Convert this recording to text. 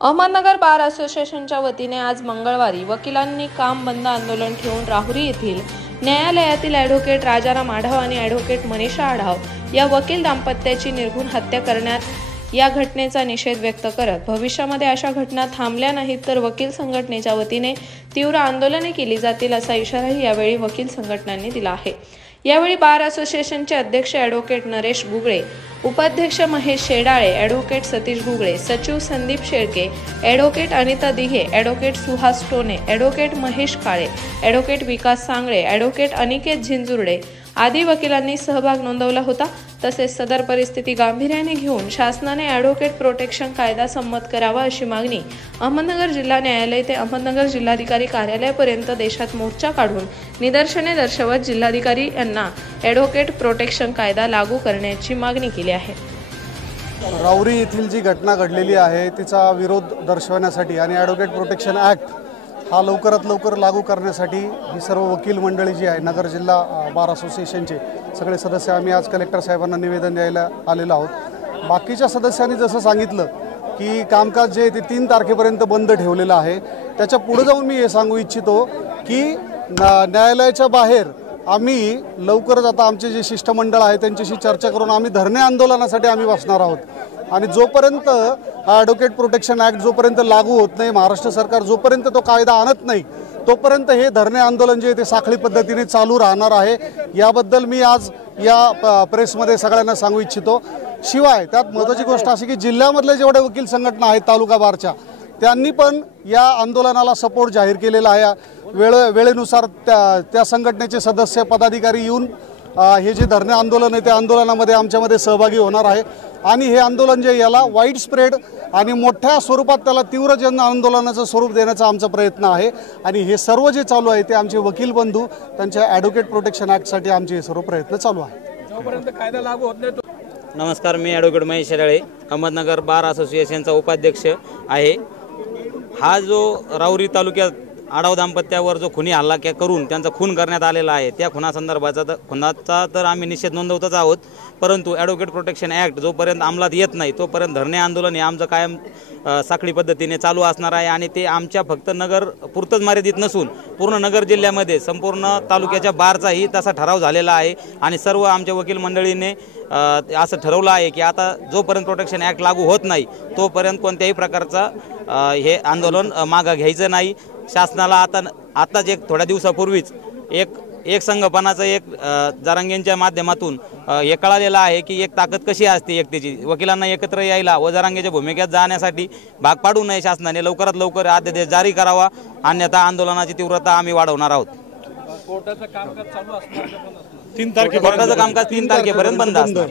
अहमदनगर बार असोसिएशनच्या वतीने आज मंगळवारी वकिलांनी काम बंद आंदोलन ठेवून राहुरी येथील न्यायालयातील ॲडव्होकेट राजाराम आढाव आणि ॲडव्होकेट मनीषा आढाव या वकील दाम्पत्याची निर्घृण हत्या करण्यात या घटनेचा निषेध व्यक्त करत भविष्यामध्ये अशा घटना थांबल्या नाहीत तर वकील संघटनेच्या वतीने तीव्र आंदोलने केली जातील असा इशाराही यावेळी वकील संघटनांनी दिला आहे। यावेळी बार असोसिएशनचे अध्यक्ष ॲडव्होकेट नरेश गुगळे, उपाध्यक्ष महेश शेडाळे, ॲडव्होकेट सतीश गुगळे, सचिव Sandeep Shelke, advocate Anita Dighe, advocate Suhas Tone, advocate Mahesh Kale, advocate Vikas Sangale, advocate Aniket Zinjurde आदी वकिलांनी सहभाग नोंदवला होता। तसेच सदर परिस्थिती गांभीर्याने घेऊन शासनाने ॲडव्होकेट प्रोटेक्शन कायदा संमत करावा अशी मागणी अहमदनगर जिल्हा न्यायालय ते अहमदनगर जिल्हाधिकारी कार्यालयापर्यंत देशात मोर्चा काढून निदर्शने दर्शवत जिल्हाधिकारी यांना ॲडव्होकेट प्रोटेक्शन कायदा लागू करण्याची मागणी केली आहे। राहुरी येथील जी घटना घडलेली आहे तिचा विरोध दर्शवण्यासाठी आणि ॲडव्होकेट प्रोटेक्शन ॲक्ट हा लवकरात लवकर लागू करण्यासाठी ही सर्व वकील मंडळी जी आहे नगर जिल्हा बार असोसिएशनचे सगळे सदस्य आम्ही आज कलेक्टर साहेबांना निवेदन द्यायला आलेलो आहोत। बाकीच्या सदस्यांनी जसं सांगितलं की कामकाज जे ते 3 तारखेपर्यंत बंद ठेवलेलं आहे, त्याच्या पुढे जाऊन मी हे सांगू इच्छितो की न्यायालयाच्या बाहेर आम्ही लवकरच आता आमचे जे शिष्टमंडळ आहे त्यांच्याशी चर्चा करून आम्ही धरणे आंदोलनासाठी आम्ही बसणार आहोत। आणि जोपर्यंत हा ॲडव्होकेट प्रोटेक्शन ॲक्ट जोपर्यंत लागू होत नाही, महाराष्ट्र सरकार जोपर्यंत तो कायदा आणत नाही तोपर्यंत हे धरणे आंदोलन जे ते साखळी पद्धतीने चालू राहणार आहे। याबद्दल मी आज या प्रेसमध्ये सगळ्यांना सांगू इच्छितो। शिवाय त्यात महत्त्वाची गोष्ट अशी की जिल्ह्यामधले जेवढे वकील संघटना आहेत तालुका बारच्या त्यांनी पण या आंदोलनाला सपोर्ट जाहीर केलेला आहे। वेळेनुसार त्या संघटनेचे सदस्य पदाधिकारी येऊन हे जे धरणे आंदोलन आहे त्या आंदोलनामध्ये आमच्यामध्ये सहभागी होणार आहे आणि हे आंदोलन जे याला वाईड स्प्रेड आणि मोठ्या स्वरूपात त्याला तीव्र जन आंदोलनाचं स्वरूप देण्याचा आमचा प्रयत्न आहे। आणि हे सर्व जे चालू आहे ते आमचे वकील बंधू त्यांच्या ॲडव्होकेट प्रोटेक्शन ॲक्टसाठी आमचे हे सर्व प्रयत्न चालू आहे जोपर्यंत कायदा लागू होत नाही। नमस्कार, मी ॲडव्होकेट महेश शेडाळे, अहमदनगर बार असोसिएशनचा उपाध्यक्ष आहे। हा जो राहुरी तालुक्यात आढाव दाम्पत्यावर जो खुनी हल्ला करून त्यांचा खून करण्यात आलेला आहे त्या खुनाचा तर आम्ही निषेध नोंदवतच आहोत, परंतु ॲडव्होकेट प्रोटेक्शन ॲक्ट जोपर्यंत अंमलात येत नाही तोपर्यंत धरणे आंदोलन हे आमचं कायम साखळी पद्धतीने चालू असणार आहे। आणि ते आमच्या फक्त नगर पुरतंच मर्यादित नसून पूर्ण नगर जिल्ह्यामध्ये संपूर्ण तालुक्याच्या बारचाही तसा ठराव झालेला आहे। आणि सर्व आमच्या वकील मंडळीने असं ठरवलं आहे की आता जोपर्यंत प्रोटेक्शन ॲक्ट लागू होत नाही तोपर्यंत कोणत्याही प्रकारचा हे आंदोलन मागं घ्यायचं नाही। शासनाला आताच एक थोड्या दिवसापूर्वीच एक संघपणाचं एक जरांगेंच्या माध्यमातून हे कळालेलं आहे की एक ताकद कशी असते एकतेची। वकिलांना एकत्र यायला व जरांगेच्या भूमिकेत जाण्यासाठी भाग पाडू नये शासनाने लवकरात लवकर अध्यादेश जारी करावा, अन्यथा आंदोलनाची तीव्रता आम्ही वाढवणार आहोत। कोर्टाचं कामकाज चालू असणार, कोर्टाचं कामकाज 3 तारखेपर्यंत बंद असणार।